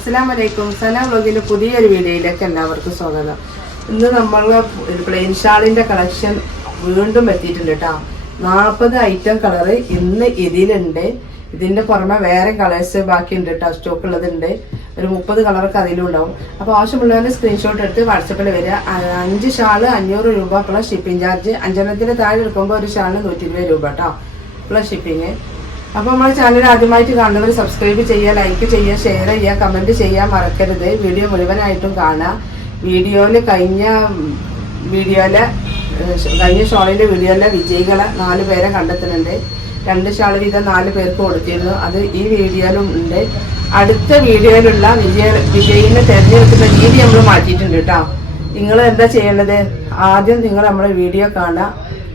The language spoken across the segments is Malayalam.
അസ്സലാമലൈക്കും. സന വ്ലോഗിന്റെ പുതിയൊരു വീഡിയോയിലേക്ക് എല്ലാവർക്കും സ്വാഗതം. ഇന്ന് നമ്മളെ പ്ലെയിൻ ഷാളിന്റെ കളക്ഷൻ വീണ്ടും എത്തിയിട്ടുണ്ട് കേട്ടോ. 40 ഐറ്റം കളറ് ഇന്ന് ഇതിലുണ്ട്. ഇതിന്റെ പുറമെ വേറെ കളേഴ്സ് ബാക്കിയുണ്ട് കേട്ടോ, സ്റ്റോക്ക് ഉള്ളതുണ്ട്. ഒരു 30 കളറൊക്കെ അതിലും ഉണ്ടാവും. അപ്പോൾ ആവശ്യമുള്ളവരുടെ സ്ക്രീൻഷോട്ട് എടുത്ത് വാട്സപ്പിൽ വരിക. 5 ഷാള് 500 രൂപ പ്ലസ് ഷിപ്പിംഗ് ചാർജ്. 5 താഴെ എടുക്കുമ്പോൾ ഒരു ഷാളിന് 120 രൂപ കേട്ടോ പ്ലസ് ഷിപ്പിങ്. അപ്പോൾ നമ്മുടെ ചാനൽ ആദ്യമായിട്ട് കാണുന്നവർ സബ്സ്ക്രൈബ് ചെയ്യുക, ലൈക്ക് ചെയ്യുക, ഷെയർ ചെയ്യുക, കമൻറ്റ് ചെയ്യാൻ മറക്കരുത്. വീഡിയോ മുഴുവനായിട്ടും കാണുക. കഴിഞ്ഞ ഷോളിൻ്റെ വീഡിയോയിലെ വിജയികളെ 4 പേരെ കണ്ടെത്തുന്നുണ്ട്. 2 ഷാൾ വീതം 4 പേർക്ക് കൊടുത്തിരുന്നു. അത് ഈ വീഡിയോയിലും ഉണ്ട്. അടുത്ത വീഡിയോയിലുള്ള വിജയിനെ തിരഞ്ഞെടുക്കുന്ന രീതി നമ്മൾ മാറ്റിയിട്ടുണ്ട് കേട്ടോ. നിങ്ങൾ എന്താ ചെയ്യേണ്ടത്? ആദ്യം നിങ്ങൾ നമ്മുടെ വീഡിയോ കാണുക,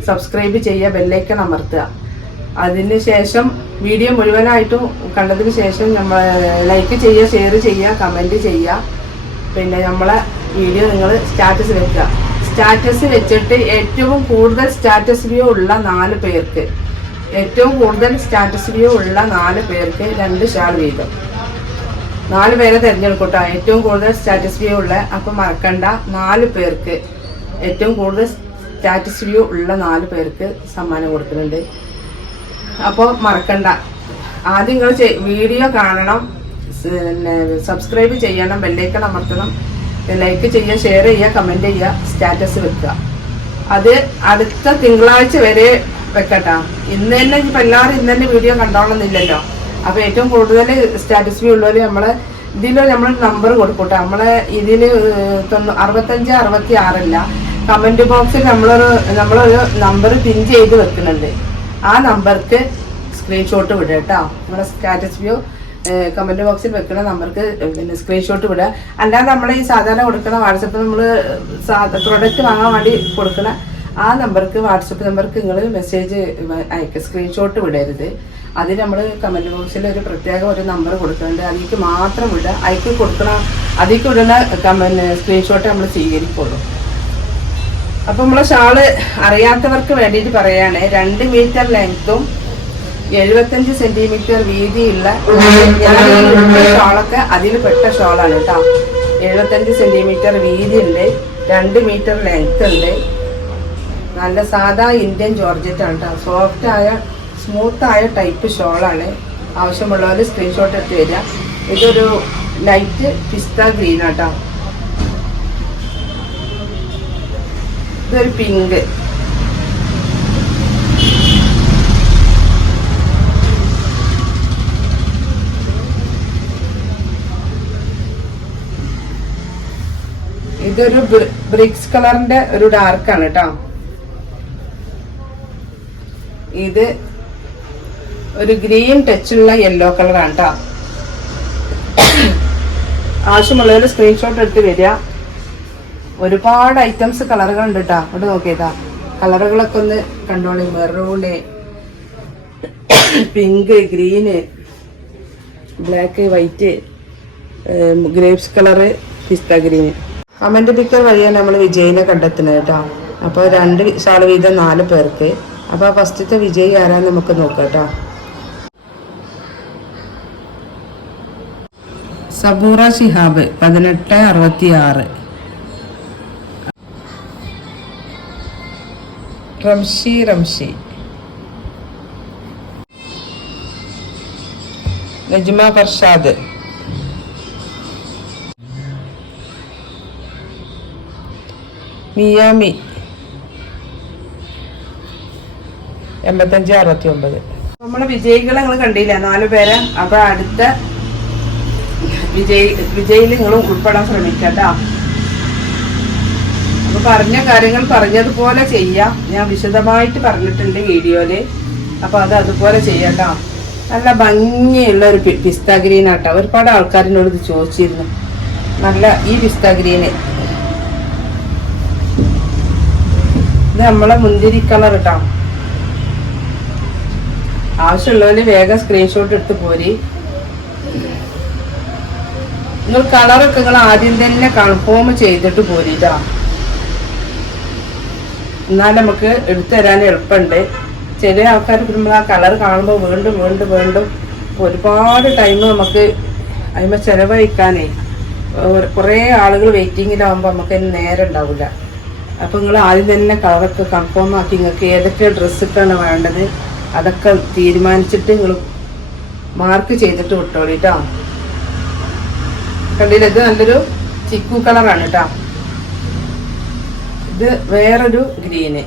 സബ്സ്ക്രൈബ് ചെയ്യുക, ബെല്ലൈക്കൺ അമർത്തുക. അതിന് ശേഷം വീഡിയോ മുഴുവനായിട്ടും കണ്ടതിന് ശേഷം നമ്മൾ ലൈക്ക് ചെയ്യുക, ഷെയർ ചെയ്യുക, കമൻറ്റ് ചെയ്യുക. പിന്നെ നമ്മളെ വീഡിയോ നിങ്ങൾ സ്റ്റാറ്റസ് വെക്കുക. സ്റ്റാറ്റസ് വെച്ചിട്ട് ഏറ്റവും കൂടുതൽ സ്റ്റാറ്റസ് വ്യൂ ഉള്ള 4 പേർക്ക് 2 ഷാൾ വീതം 4 പേരെ തിരഞ്ഞെടുക്കട്ടോ. ഏറ്റവും കൂടുതൽ സ്റ്റാറ്റസ് വ്യൂ ഉള്ള, അപ്പം മറക്കണ്ട, 4 പേർക്ക് ഏറ്റവും കൂടുതൽ സ്റ്റാറ്റസ് വ്യൂ ഉള്ള 4 പേർക്ക് സമ്മാനം കൊടുക്കുന്നുണ്ട്. അപ്പോൾ മറക്കണ്ട, ആദ്യം നിങ്ങൾ വീഡിയോ കാണണം, സബ്സ്ക്രൈബ് ചെയ്യണം, ബെല്ലൈക്കൺ അമർത്തണം, ലൈക്ക് ചെയ്യുക, ഷെയർ ചെയ്യുക, കമൻറ്റ് ചെയ്യുക, സ്റ്റാറ്റസ് വെക്കുക. അത് അടുത്ത തിങ്കളാഴ്ച വരെ വെക്കട്ടോ. ഇന്ന് തന്നെ ഇപ്പം എല്ലാവരും ഇന്ന് തന്നെ വീഡിയോ കണ്ടോളന്നില്ലല്ലോ. അപ്പോൾ ഏറ്റവും കൂടുതൽ സ്റ്റാറ്റസ് വ്യൂ ഉള്ളവർ ഇതിൽ നമ്മൾ നമ്പർ കൊടുക്കൂട്ടോ. നമ്മളെ ഇതിൽ 65 66 കമൻറ്റ് ബോക്സിൽ നമ്മളൊരു നമ്പർ പിൻ ചെയ്ത് വെക്കുന്നുണ്ട്. ആ നമ്പർക്ക് സ്ക്രീൻഷോട്ട് വിടുക കേട്ടോ. നമ്മുടെ സ്റ്റാറ്റസ് വ്യൂ കമൻറ്റ് ബോക്സിൽ വെക്കുന്ന നമ്പർക്ക് പിന്നെ സ്ക്രീൻഷോട്ട് വിടുക. അല്ലാതെ നമ്മൾ ഈ സാധാരണ കൊടുക്കുന്ന വാട്സപ്പ് നമ്മൾ പ്രൊഡക്റ്റ് വാങ്ങാൻ വേണ്ടി കൊടുക്കുന്ന ആ നമ്പർക്ക്, വാട്സപ്പ് നമ്പർക്ക് നിങ്ങൾ മെസ്സേജ് അയക്കുക, സ്ക്രീൻഷോട്ട് വിടരുത്. അതിന് നമ്മൾ കമൻറ്റ് ബോക്സിൽ ഒരു പ്രത്യേക ഒരു നമ്പർ കൊടുക്കുന്നുണ്ട്. അതിലേക്ക് മാത്രം വിടുക. അതിലേക്ക് വിടുന്ന സ്ക്രീൻഷോട്ട് നമ്മൾ സ്വീകരിക്കുള്ളൂ. അപ്പം നമ്മളെ ഷാള് അറിയാത്തവർക്ക് വേണ്ടിയിട്ട് പറയുകയാണ്. 2 മീറ്റർ ലെങ്ത്തും 75 സെന്റിമീറ്റർ വീതിയുള്ള ഷാളൊക്കെ അതിൽ പെട്ട ഷാളാണ് കേട്ടോ. 75 സെന്റിമീറ്റർ വീതി ഉണ്ട്, 2 മീറ്റർ ലെങ്ത് ഉണ്ട്. നല്ല സാധാ ഇന്ത്യൻ ജോർജറ്റ് ആണ് കേട്ടോ. സോഫ്റ്റായ സ്മൂത്തായ ടൈപ്പ് ഷോളാണ്. ആവശ്യമുള്ളവർ സ്ക്രീൻഷോട്ട് എടുത്ത് വരിക. ഇതൊരു ലൈറ്റ് പിസ്ത ഗ്രീൻ ആട്ടോ. ഇതൊരു പിങ്ക്, ഇതൊരു ബ്രിക്സ് കളറിന്റെ ഒരു ഡാർക്കാണ് കേട്ടോ. ഇത് ഒരു ഗ്രീൻ ടച്ചുള്ള യെല്ലോ കളറാണ് കേട്ടോ. ആവശ്യമുള്ളവർ സ്ക്രീൻഷോട്ട് എടുത്ത് വരിക. ഒരുപാട് ഐറ്റംസ് കളറുകൾ ഉണ്ട് കേട്ടോ. അവിടെ നോക്കിയതാ കളറുകളൊക്കെ ഒന്ന് കണ്ടോളി. Maroon, pink, green, black, white, grapes colour, പിസ്ത ഗ്രീന്. കമന്റ് പിക്കർ വഴിയാണ് നമ്മൾ വിജയിനെ കണ്ടെത്തുന്നത് കേട്ടോ. അപ്പോൾ 2 ഷാൾ വീതം 4 പേർക്ക്. അപ്പോൾ ഫസ്റ്റത്തെ വിജയി ആരാന്ന് നമുക്ക് നോക്കാം കേട്ടോ. സബൂറ ഷിഹാബ് 1866. റംഷി നജ്മ ഫർഷാദ്, മിയാമി 8569. നമ്മളെ വിജയികളെ നിങ്ങൾ കണ്ടില്ല, 4 പേരെ. അപ്പൊ അടുത്ത വിജയിൽ നിങ്ങളും ഉൾപ്പെടാൻ ശ്രമിക്കട്ടോ. അപ്പൊ പറഞ്ഞ കാര്യങ്ങൾ പറഞ്ഞതുപോലെ ചെയ്യാം. ഞാൻ വിശദമായിട്ട് പറഞ്ഞിട്ടുണ്ട് വീഡിയോയില്. അപ്പൊ അതുപോലെ ചെയ്യാട്ടോ. നല്ല ഭംഗിയുള്ള ഒരു പിസ്ത ഗ്രീൻ ആട്ടോ. ഒരുപാട് ആൾക്കാരിനോട് ഇത് ചോദിച്ചിരുന്നു. നല്ല ഈ പിസ്ത ഗ്രീന്, ഇത് നമ്മളെ മുന്തിരി കളർ കേട്ടോ. ആവശ്യമുള്ളവര് വേഗം സ്ക്രീൻഷോട്ട് എടുത്ത് പോരി. നിങ്ങൾ കളറൊക്കെ നിങ്ങൾ ആദ്യം തന്നെ കൺഫേം ചെയ്തിട്ട് പോരിട്ടോ. എന്നാൽ നമുക്ക് എടുത്തു തരാൻ എളുപ്പമുണ്ട്. ചില ആൾക്കാർക്ക് നമ്മൾ ആ കളർ കാണുമ്പോൾ വീണ്ടും ഒരുപാട് ടൈം നമുക്ക് അതിന്മേൽ ചിലവഴിക്കാനേ കുറേ ആളുകൾ വെയിറ്റിങ്ങിലാവുമ്പോൾ നമുക്ക് അതിന് നേരം ഉണ്ടാവില്ല. അപ്പോൾ നിങ്ങൾ ആദ്യം തന്നെ കളറൊക്കെ കൺഫേം ആക്കി നിങ്ങൾക്ക് ഏതൊക്കെ ഡ്രസ്സൊക്കെയാണ് വേണ്ടത് അതൊക്കെ തീരുമാനിച്ചിട്ട് നിങ്ങൾ മാർക്ക് ചെയ്തിട്ട് വിട്ടോളി കേട്ടോ. കണ്ടില്ല, ഇത് നല്ലൊരു ചിക്കു കളറാണ് കേട്ടോ. ഇത് വേറൊരു ഗ്രീന്,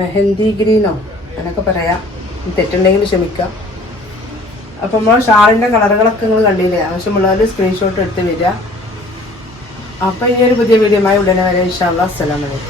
മെഹന്തി ഗ്രീനോ എന്നൊക്കെ പറയാം, തെറ്റുണ്ടെങ്കിൽ ക്ഷമിക്കാം. അപ്പം നമ്മൾ ഷാളിൻ്റെ കളറുകളൊക്കെ നിങ്ങൾ കണ്ടില്ലേ, ആവശ്യമുള്ളവർ സ്ക്രീൻഷോട്ട് എടുത്ത് വരിക. അപ്പം ഈ ഒരു പുതിയ വീഡിയോയുമായി ഉടനെ വരെ ഇൻഷാ അല്ലാഹ്. അസ്സലാമു അലൈക്കും.